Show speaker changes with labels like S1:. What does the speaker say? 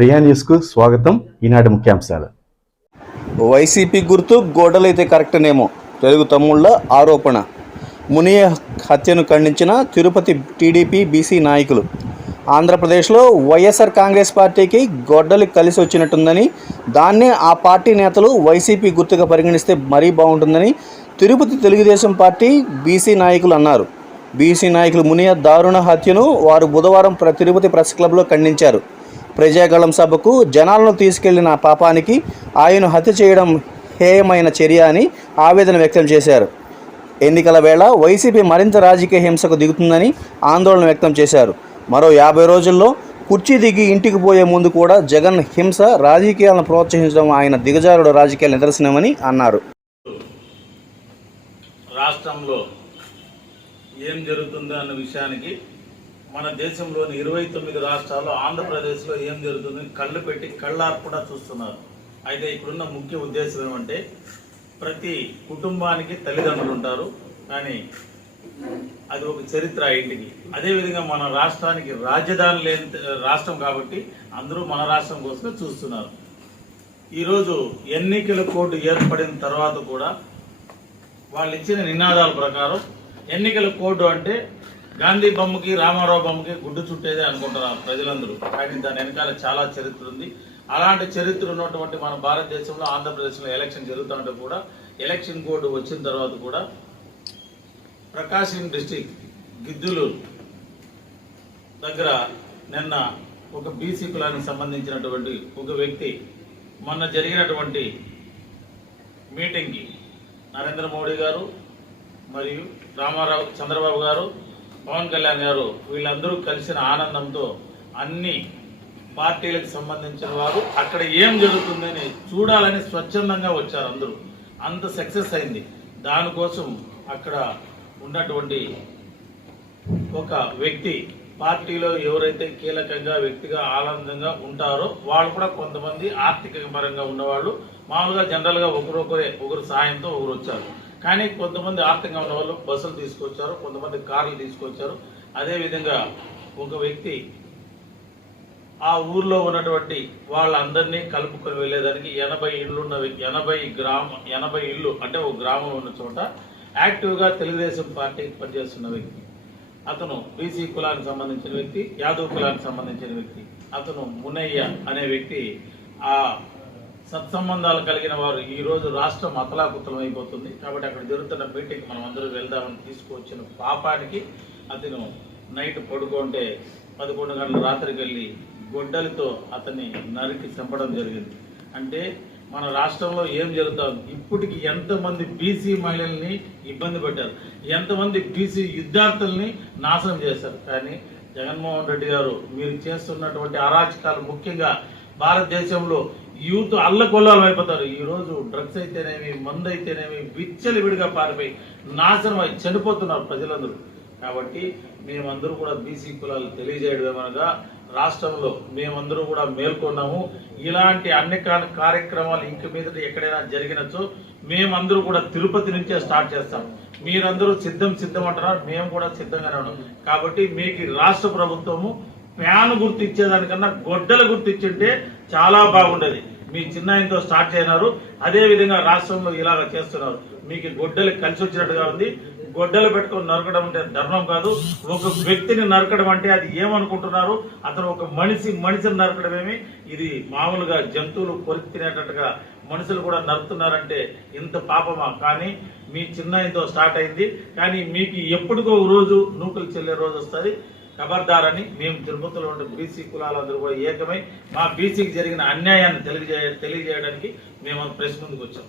S1: ప్రియా న్యూస్కు స్వాగతం. ఈనాటి ముఖ్యాంశాలు.
S2: వైసీపీ గుర్తు గోడలైతే కరెక్టేనేమో. తెలుగు తమ్ముళ్ళ ఆరోపణ. మునియ హత్యను ఖండించిన తిరుపతి టీడీపీ బీసీ నాయకులు. ఆంధ్రప్రదేశ్లో వైఎస్ఆర్ కాంగ్రెస్ పార్టీకి గొడ్డలి కలిసి వచ్చినట్టుందని దాన్నే ఆ పార్టీ నేతలు వైసీపీ గుర్తుగా పరిగణిస్తే మరీ బాగుంటుందని తిరుపతి తెలుగుదేశం పార్టీ బీసీ నాయకులు అన్నారు. బీసీ నాయకులు మునియ దారుణ హత్యను వారు బుధవారం ప్ర తిరుపతి ప్రెస్ క్లబ్లో ఖండించారు. ప్రజాగళం సభకు జనాలను తీసుకెళ్ళిన పాపానికి ఆయన హత్య చేయడం హేయమైన చర్య అని ఆవేదన వ్యక్తం చేశారు. ఎన్నికల వేళ వైసీపీ మరింత రాజకీయ హింసకు దిగుతుందని ఆందోళన వ్యక్తం చేశారు. మరో యాభై రోజుల్లో కుర్చీ దిగి ఇంటికి పోయే ముందు కూడా జగన్ హింస రాజకీయాలను ప్రోత్సహించడం ఆయన దిగజారుడు రాజకీయాల నిదర్శనమని అన్నారు.
S3: రాష్ట్రంలో ఏం జరుగుతుందో అన్న విషయానికి మన దేశంలోని ఇరవై తొమ్మిది రాష్ట్రాల్లో ఆంధ్రప్రదేశ్లో ఏం జరుగుతుందని కళ్ళు పెట్టి కళ్ళార్పడా చూస్తున్నారు. అయితే ఇక్కడున్న ముఖ్య ఉద్దేశం ఏమంటే ప్రతి కుటుంబానికి తల్లిదండ్రులు ఉంటారు కానీ అది ఒక చరిత్ర ఇంటికి అదేవిధంగా మన రాష్ట్రానికి రాజధాని లేని రాష్ట్రం కాబట్టి అందరూ మన రాష్ట్రం కోసం చూస్తున్నారు. ఈరోజు ఎన్నికల కోడ్ ఏర్పడిన తర్వాత కూడా వాళ్ళు ఇచ్చిన నినాదాల ప్రకారం ఎన్నికల కోడ్ అంటే గాంధీ బొమ్మకి రామారావు బొమ్మకి గుడ్డు చుట్టేదే అనుకుంటున్నారు ప్రజలందరూ. కానీ దాని వెనకాల చాలా చరిత్ర ఉంది. అలాంటి చరిత్ర ఉన్నటువంటి మన భారతదేశంలో ఆంధ్రప్రదేశ్లో ఎలక్షన్ జరుగుతుంటే కూడా ఎలక్షన్ కోడ్ వచ్చిన తర్వాత కూడా ప్రకాశం డిస్టిక్ గిద్దులూరు దగ్గర నిన్న ఒక బీసీ కులానికి సంబంధించినటువంటి ఒక వ్యక్తి మొన్న జరిగినటువంటి మీటింగ్కి నరేంద్ర మోడీ గారు మరియు రామారావు చంద్రబాబు గారు పవన్ కళ్యాణ్ గారు వీళ్ళందరూ కలిసిన ఆనందంతో అన్ని పార్టీలకు సంబంధించిన వారు అక్కడ ఏం జరుగుతుందని చూడాలని స్వచ్ఛందంగా వచ్చారు అందరూ. అంత సక్సెస్ అయింది. దానికోసం అక్కడ ఉన్నటువంటి ఒక వ్యక్తి పార్టీలో ఎవరైతే కీలకంగా వ్యక్తిగా ఆనందంగా ఉంటారో వాళ్ళు కూడా కొంతమంది ఆర్థిక పరంగా ఉన్నవాళ్ళు. మామూలుగా జనరల్గా ఒకరొకరే ఒకరు సాయంతో ఒకరు వచ్చారు. కానీ కొంతమంది ఆర్థికంగా ఉన్న వాళ్ళు బస్సులు తీసుకొచ్చారు కొంతమంది కార్లు తీసుకొచ్చారు. అదేవిధంగా ఒక వ్యక్తి ఆ ఊర్లో ఉన్నటువంటి వాళ్ళందరినీ కలుపుకొని వెళ్ళేదానికి ఎనభై ఇళ్ళు ఉన్న వ్యక్తి ఎనభై గ్రామ ఎనభై ఇళ్ళు అంటే ఒక గ్రామం ఉన్న చోట యాక్టివ్గా తెలుగుదేశం పార్టీకి పనిచేస్తున్న వ్యక్తి. అతను బీసీ కులానికి సంబంధించిన వ్యక్తి యాదవ్ కులానికి సంబంధించిన వ్యక్తి. అతను మునయ్య అనే వ్యక్తి ఆ సత్సంబంధాలు కలిగిన వారు ఈరోజు రాష్ట్రం అతలాకుతలం అయిపోతుంది. కాబట్టి అక్కడ జరుగుతున్న మీటింగ్ మనం అందరూ వెళ్దామని తీసుకువచ్చిన పాపానికి అతను నైట్ పడుకుంటే పదకొండు గంటల రాత్రికి వెళ్ళి గొడ్డలితో అతన్ని నరికి చంపడం జరిగింది. అంటే మన రాష్ట్రంలో ఏం జరుగుతుంది ఇప్పటికి ఎంతమంది బీసీ మహిళల్ని ఇబ్బంది పెట్టారు? ఎంతమంది బీసీ విద్యార్థుల్ని నాశనం చేశారు? కానీ జగన్మోహన్ రెడ్డి గారు మీరు చేస్తున్నటువంటి అరాచకాలు ముఖ్యంగా భారతదేశంలో యూత్ అల్లకొల్లాలం అయిపోతారు. ఈరోజు డ్రగ్స్ అయితేనేమి మందు అయితేనేమి విచ్చలి విడిగా పారిపోయి నాశనం అయి చనిపోతున్నారు ప్రజలందరూ. కాబట్టి మేమందరూ కూడా బీసీ కులాలు తెలియజేయడమనగా రాష్ట్రంలో మేమందరూ కూడా మేల్కొన్నాము. ఇలాంటి అన్ని కార్యక్రమాలు ఇంక మీద ఎక్కడైనా జరిగినచో మేమందరూ కూడా తిరుపతి నుంచే స్టార్ట్ చేస్తాం. మీరందరూ సిద్ధం సిద్ధం అంటున్నారు. మేము కూడా సిద్ధంగానే ఉన్నాం. కాబట్టి మీకు రాష్ట్ర ప్రభుత్వము ఫ్యాన్ గుర్తు ఇచ్చేదానికన్నా గొడ్డల గుర్తు ఇచ్చింటే చాలా బాగుండేది. మీ చిన్నాయనతో స్టార్ట్ చేయనారు అదే విధంగా రాష్ట్రంలో ఇలాగ చేస్తున్నారు. మీకు గొడ్డలు కలిసి వచ్చినట్టుగా ఉంది. గొడ్డలు పెట్టుకొని నరకడం అంటే ధర్మం కాదు. ఒక వ్యక్తిని నరకడం అంటే అది ఏమనుకుంటున్నారు? అతను ఒక మనిషి మనిషిని నరకడమేమి ఇది మామూలుగా జంతువులు కొరికి తినేటట్టుగా మనుషులు కూడా నరుకుతున్నారంటే ఇంత పాపమా? కానీ మీ చిన్నాయనతో స్టార్ట్ అయింది. కానీ మీకు ఎప్పటికో రోజు నూకలు చెల్లే రోజు వస్తుంది. ఖబర్దారని మేము తిరుపతిలో ఉండే బీసీ కులాలందరూ కూడా ఏకమై మా బీసీకి జరిగిన అన్యాయాన్ని తెలియజేయ తెలియజేయడానికి మేము ప్రెస్ ముందుకు వచ్చాం.